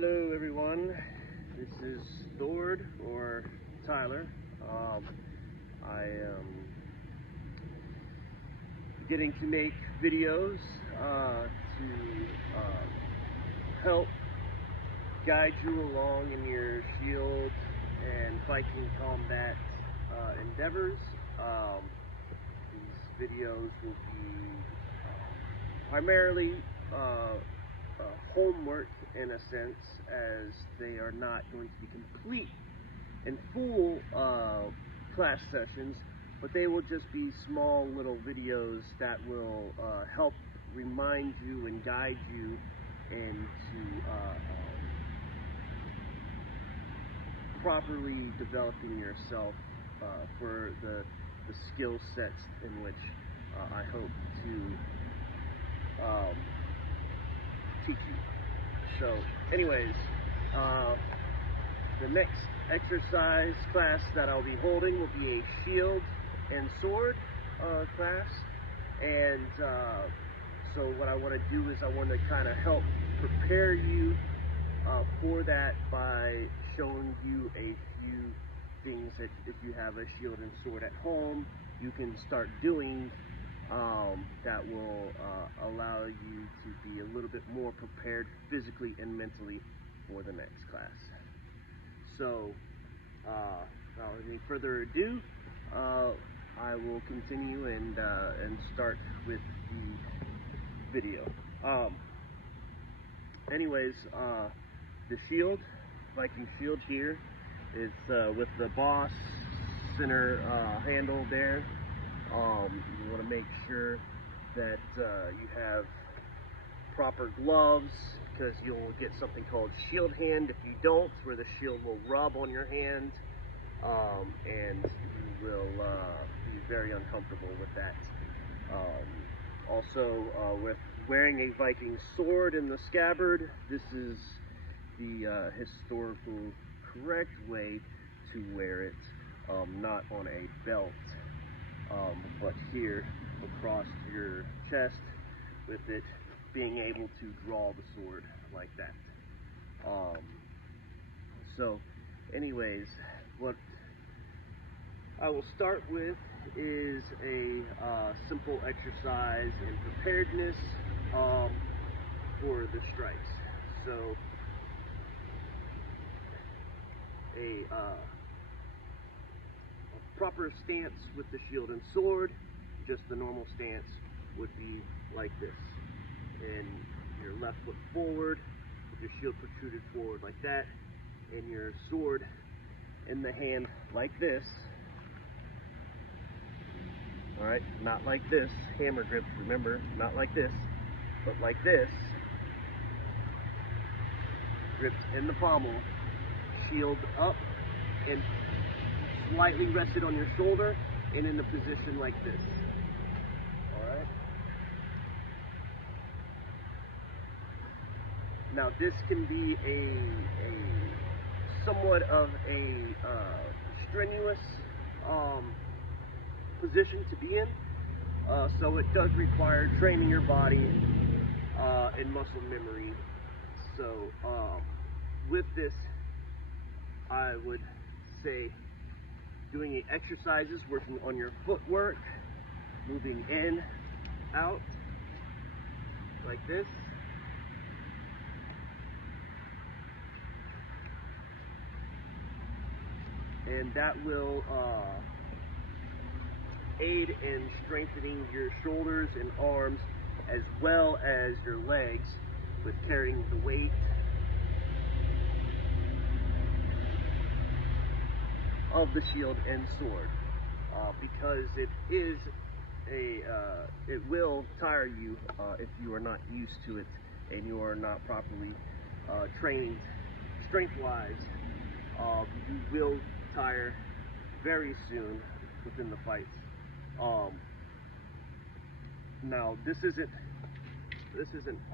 Hello everyone, this is Thord or Tyler. I am getting to make videos to help guide you along in your shield and Viking combat endeavors. These videos will be primarily homework in a sense, as they are not going to be complete and full class sessions, but they will just be small little videos that will help remind you and guide you into properly developing yourself for the skill sets in which I hope to teach you. So anyways, the next exercise class that I'll be holding will be a shield and sword class, and so what I want to do is I want to kind of help prepare you for that by showing you a few things that if you have a shield and sword at home you can start doing that will allow you to be a little bit more prepared physically and mentally for the next class. So, without any further ado, I will continue and start with the video. Anyways, the shield, Viking shield here, is with the boss center handle there. You want to make sure that you have proper gloves, because you'll get something called shield hand if you don't, where the shield will rub on your hand, and you will be very uncomfortable with that. Also, with wearing a Viking sword in the scabbard, this is the historical correct way to wear it, not on a belt. But here across your chest, with it being able to draw the sword like that. So anyways, what I will start with is a simple exercise in preparedness for the strikes. So a proper stance with the shield and sword, just the normal stance, would be like this. And your left foot forward, with your shield protruded forward like that, and your sword in the hand like this. Alright, not like this, hammer grip, remember, not like this, but like this, gripped in the pommel, shield up, and slightly rested on your shoulder, and in the position like this. Alright? Now this can be a somewhat of a strenuous position to be in, so it does require training your body and muscle memory. So with this, I would say doing exercises, working on your footwork, moving in, out, like this. And that will aid in strengthening your shoulders and arms, as well as your legs, with carrying the weight of the shield and sword, because it is it will tire you if you are not used to it and you are not properly trained strength-wise. You will tire very soon within the fights. Now this isn't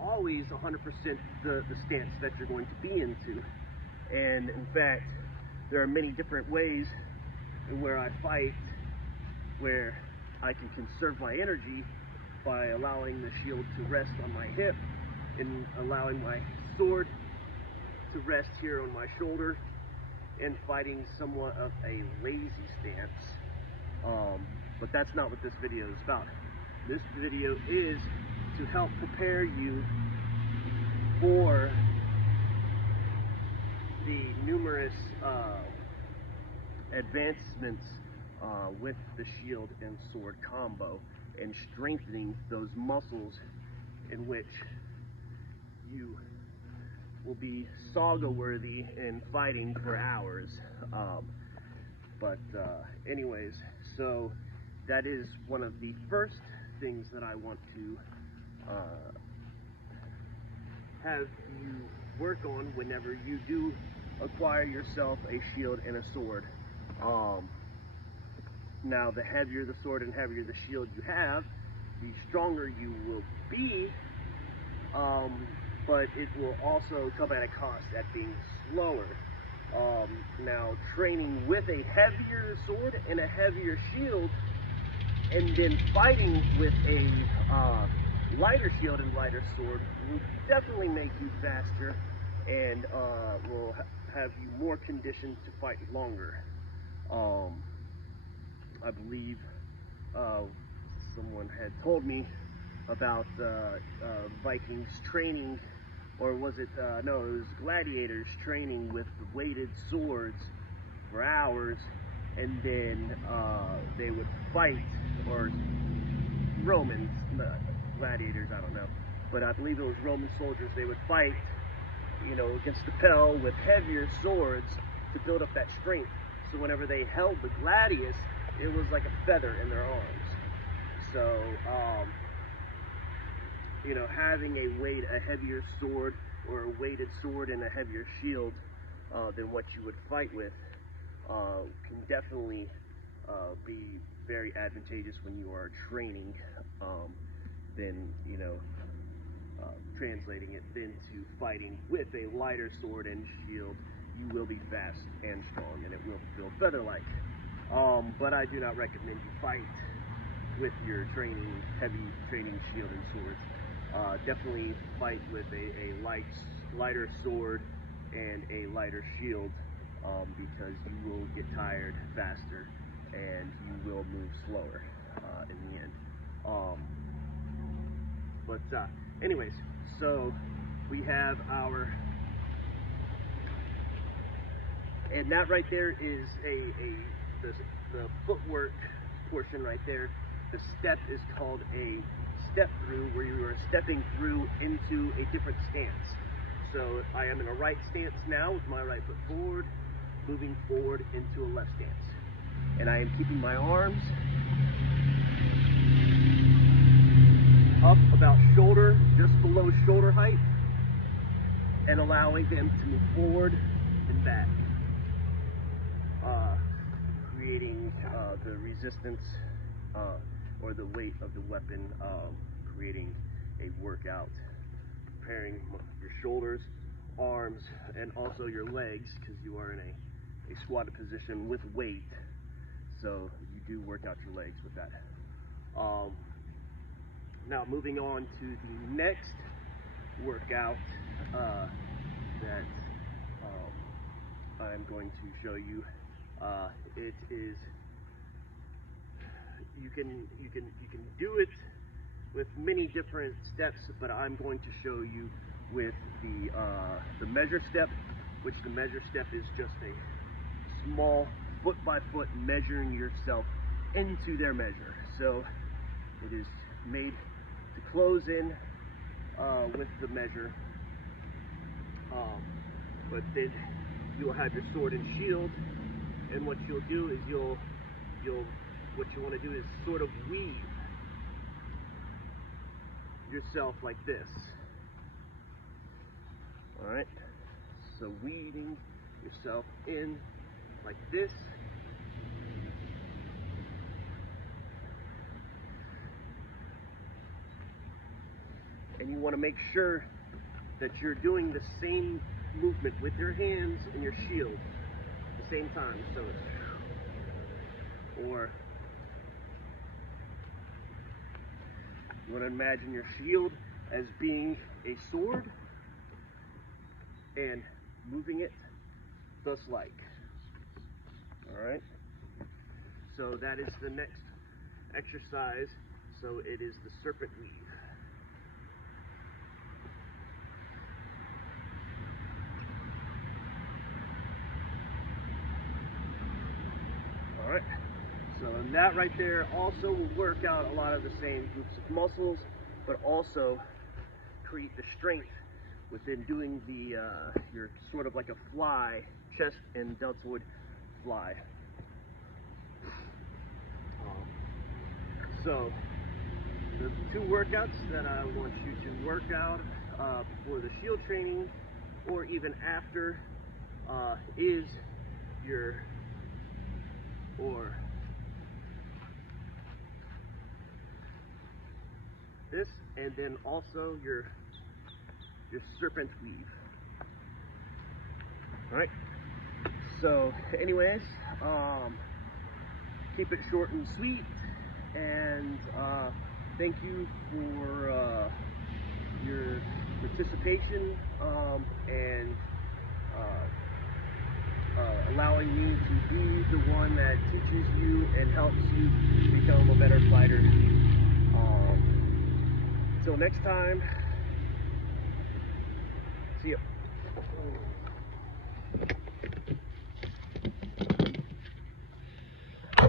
always 100% the stance that you're going to be into, and in fact there are many different ways in where I fight where I can conserve my energy by allowing the shield to rest on my hip and allowing my sword to rest here on my shoulder and fighting somewhat of a lazy stance. But that's not what this video is about. This video is to help prepare you for the numerous advancements with the shield and sword combo, and strengthening those muscles in which you will be saga worthy in fighting for hours. Anyways, so that is one of the first things that I want to have you work on whenever you do acquire yourself a shield and a sword. Now, the heavier the sword and heavier the shield you have, the stronger you will be, but it will also come at a cost at being slower. Now, training with a heavier sword and a heavier shield, and then fighting with a lighter shield and lighter sword will definitely make you faster, and will have you more conditioned to fight longer. I believe someone had told me about Vikings training, or was it, no, it was gladiators training with weighted swords for hours, and then they would fight, or Romans, gladiators, I don't know, but I believe it was Roman soldiers. They would fight, you know, against the Pell with heavier swords to build up that strength. So whenever they held the gladius, it was like a feather in their arms. So, you know, having a heavier sword, or a weighted sword and a heavier shield than what you would fight with can definitely be very advantageous when you are training. Then, you know, translating it then to fighting with a lighter sword and shield, you will be fast and strong, and it will feel feather-like. But I do not recommend you fight with your heavy training shield and swords. Definitely fight with a lighter sword and a lighter shield, because you will get tired faster and you will move slower in the end. Anyways, so we have our, and that right there is the footwork portion right there. The step is called a step through, where you are stepping through into a different stance. So I am in a right stance now with my right foot forward, moving forward into a left stance. And I am keeping my arms up about shoulder, just below shoulder height, and allowing them to move forward and back, creating the resistance or the weight of the weapon, creating a workout, preparing your shoulders, arms, and also your legs, because you are in a squatted position with weight, so you do work out your legs with that. Now, moving on to the next workout that I'm going to show you. It is, you can do it with many different steps, but I'm going to show you with the measure step, which the measure step is just a small foot by foot measuring yourself into their measure. So it is made to close in with the measure, but then you'll have your sword and shield, and what you'll do is what you want to do is sort of weave yourself like this. Alright, so weaving yourself in like this. And you want to make sure that you're doing the same movement with your hands and your shield at the same time. So it's, or you want to imagine your shield as being a sword, and moving it thus like. All right. So that is the next exercise. So it is the serpent weave. All right. So that right there also will work out a lot of the same groups of muscles, but also create the strength within doing the your sort of like a fly, chest and deltoid fly. So the two workouts that I want you to work out for the shield training, or even after, is your this, and then also your serpent weave. All right. So, anyways, keep it short and sweet, and thank you for your participation and allowing me to be the one that teaches you and helps you become a better fighter. Until next time, see ya.